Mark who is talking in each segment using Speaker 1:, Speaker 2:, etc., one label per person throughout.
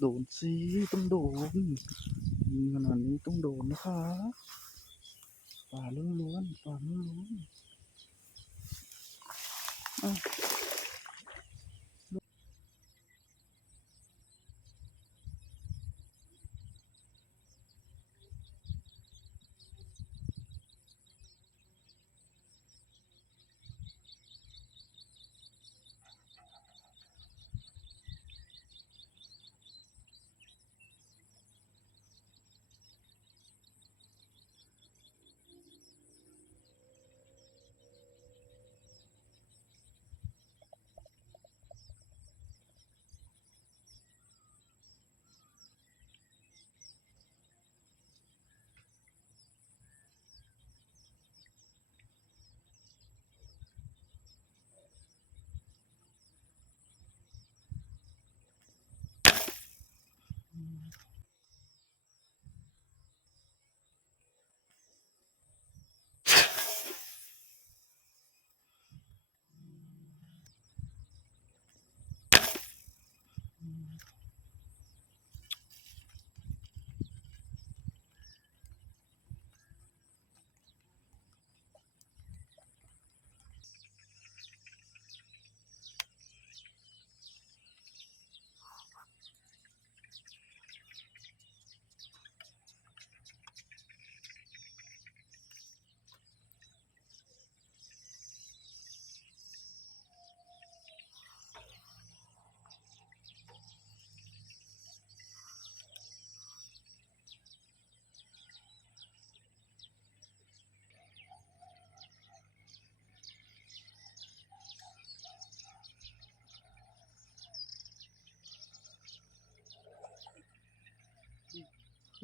Speaker 1: โดนสิต้องโดนยิงขนาดนี้ต้องโดนนะคะป่าล้วนๆป่าล้วนๆ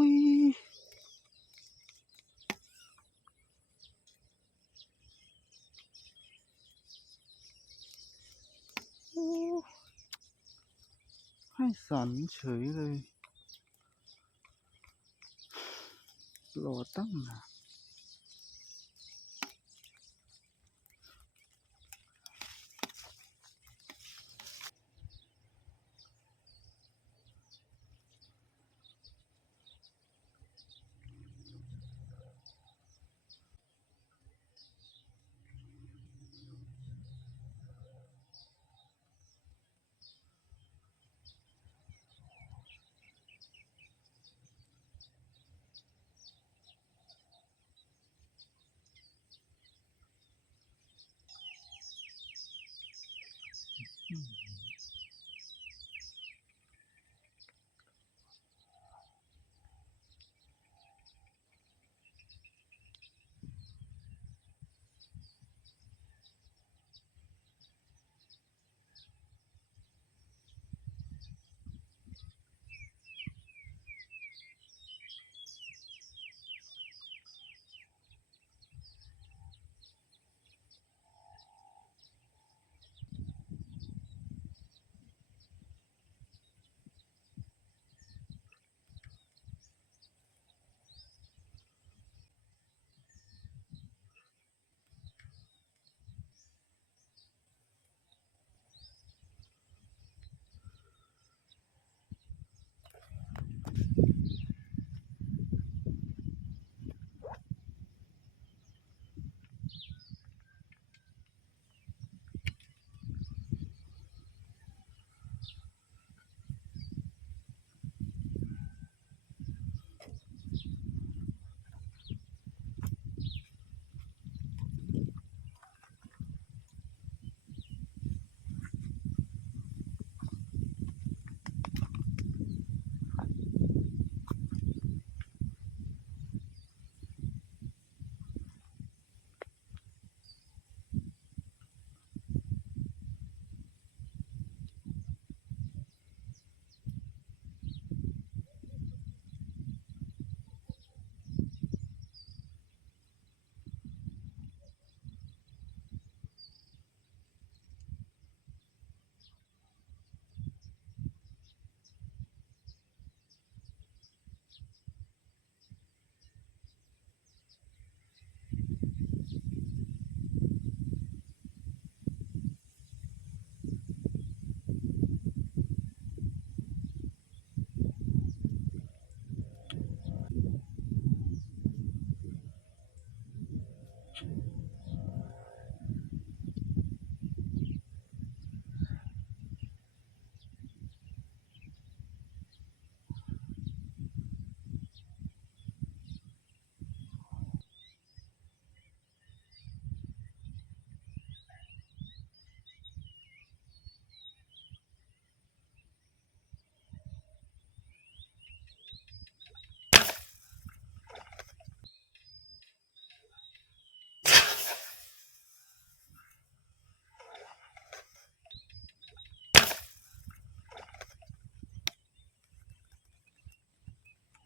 Speaker 1: อ้าวอุ้ยโอ้ให้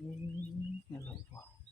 Speaker 1: 嗯你来吧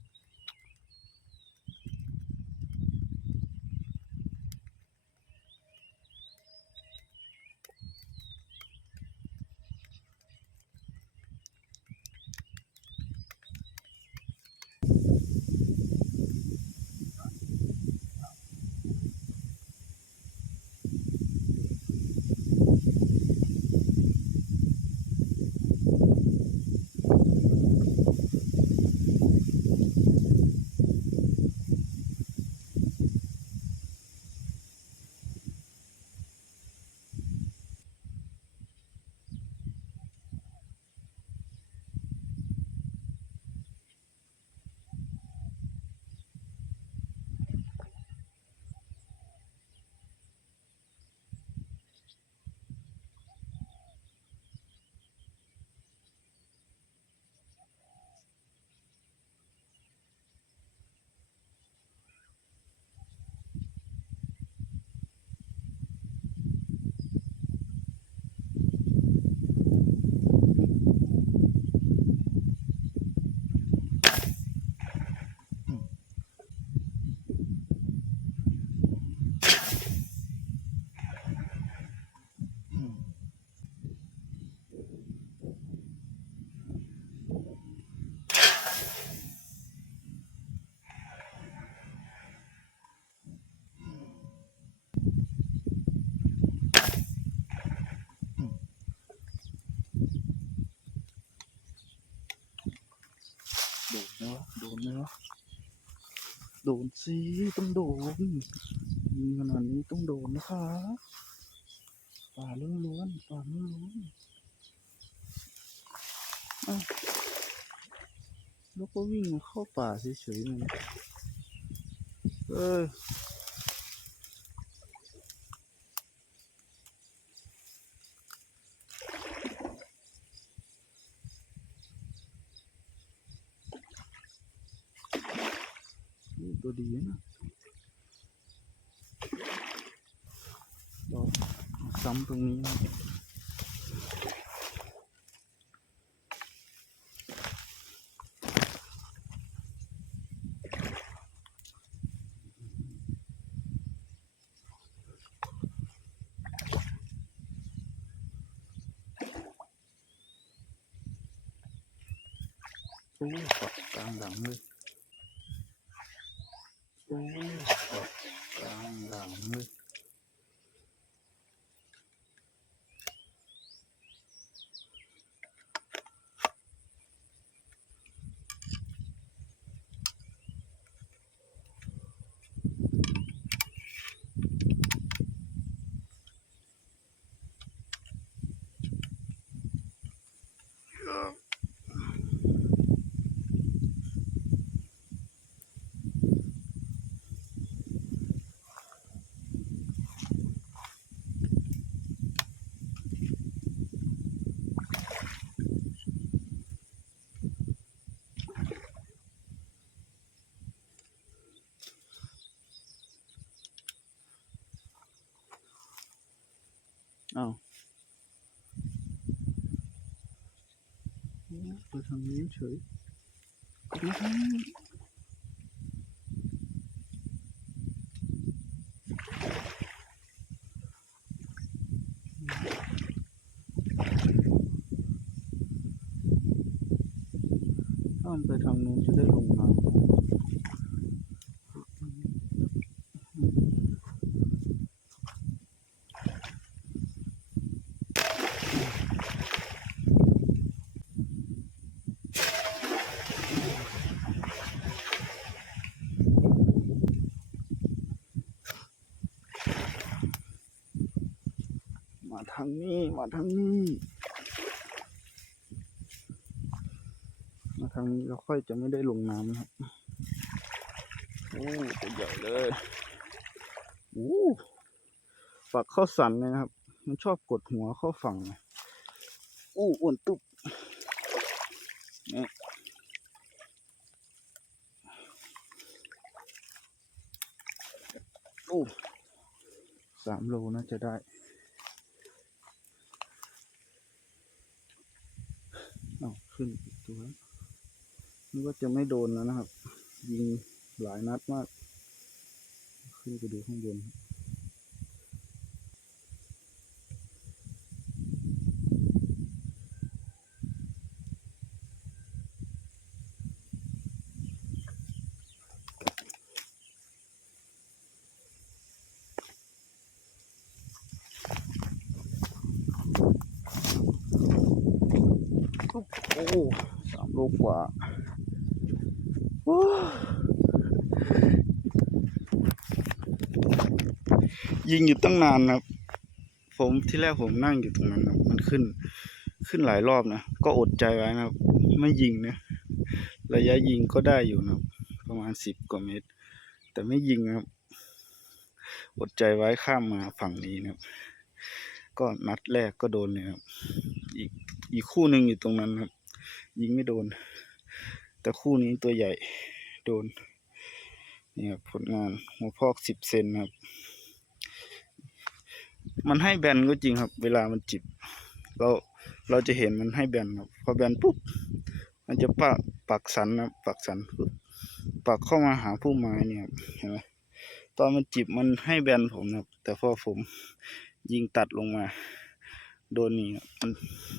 Speaker 1: ยเลยรอตั้งนานกว่าโดนไหมวะโดนไหมวะโดนสิต้องโดนยิงขนาดนี้ต้องโดนนะคะป่าล้วนๆป่าล้วนๆอ้าวแล้วก็วิ่งเข้าป่าเฉยๆเลยเอ้ยนี่ ตัวดีนะเราซ้ำตรงนี้นะโอ้ปักกลางหลังเลยโอ้ปักกลางหลังเลย อ้าวโอ้ไปทางนี้เฉยไปทางนี้ถ้ามันไปทางนู้มาทางนี้มาทางนี้มาทางนี้เราค่อยจะไม่ได้ลงน้ำนะครับโอ้ตัวใหญ่เลยโอ้ฝักเข้าสันเลยนะครับ มันชอบกดหัวเข้าฝั่งโอ้อ้วนตุ๊บนี่โอ้สามโลน่าจะได้ เอา ขึ้นอีกตัวนี่ก็จะไม่โดนแล้วนะครับ ยิงหลายนัดมาก ขึ้นไปดูข้างบน โอ้สามโลกว่าอยิงอยู่ตั้งนานนะครับผมที่แรกผมนั่งอยู่ตรงนั้นนะมันขึ้น ขึ้นหลายรอบนะ ก็อดใจไว้นะครับไม่ยิงนะ ระยะยิงก็ได้อยู่นะประมาณสิบกว่าเมตร แต่ไม่ยิงนะครับ อดใจไว้ข้ามมาฝั่งนี้นะครับ ก็นัดแรกก็โดนเลยครับ อีกอีกคู่หนึ่งอยู่ตรงนั้นครับ ยิงไม่โดน แต่คู่นี้ตัวใหญ่โดน นี่ครับผลงานหัวพอกสิบเซนครับ มันให้แบนก็จริงครับ เวลามันจิบ เราเราจะเห็นมันให้แบนครับ พอแบนปุ๊บ มันจะปักปักสันนะปักสันปุ๊บปักเข้ามาหาผู้ไม้เนี่ยเห็นไหมตอนมันจิบมันให้แบนผมนะครับ แต่พอผมยิงตัดลงมา โดนนี่มัน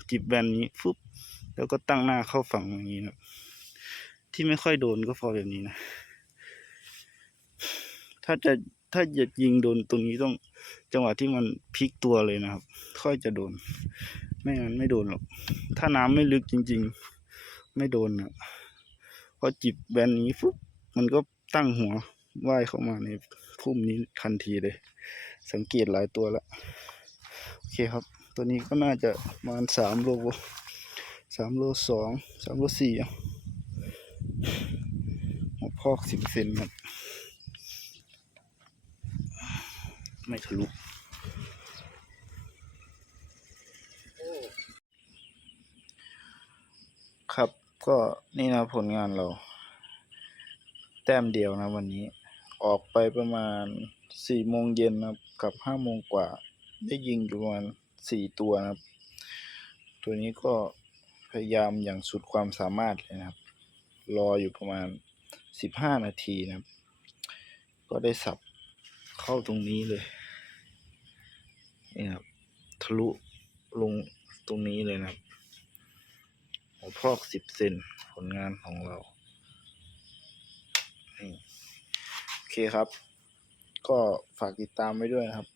Speaker 1: จิบแบนนี้ปุ๊บ แล้วก็ตั้งหน้าเข้าฝั่งอย่างนี้นะครับที่ไม่ค่อยโดนก็พอแบบนี้นะ ถ้าจะถ้าจะยิงโดนตรงนี้ต้องจังหวะที่มันพลิกตัวเลยนะครับ ค่อยจะโดน ไม่งั้นไม่โดนหรอก ถ้าน้ำไม่ลึกจริง ๆ ไม่โดนนะพอจิบแบนนี้ฟุ๊บมันก็ตั้งหัวว่ายเข้ามาในพุ่มนี้ทันทีเลย สังเกตหลายตัวแล้ว โอเคครับ ตัวนี้ก็น่าจะประมาณสามโล สามโลสองสามโลสี่หัวพอกสิบเซนครับ ไม่ทะลุครับก็นี่นะผลงานเรา แต้มเดียวนะวันนี้ ออกไปประมาณสี่โมงเย็นนะครับกับห้าโมงกว่า ได้ยิงอยู่ประมาณสี่ตัวนะครับ ตัวนี้ก็ พยายามอย่างสุดความสามารถเลยนะครับ รออยู่ประมาณสิบห้านาทีนะครับ ก็ได้สับเข้าตรงนี้เลยนี่ครับทะลุลงตรงนี้เลยนะครับหัวพอกสิบเซนผลงานของเราโอเคครับ ก็ฝากติดตามไว้ด้วยนะครับ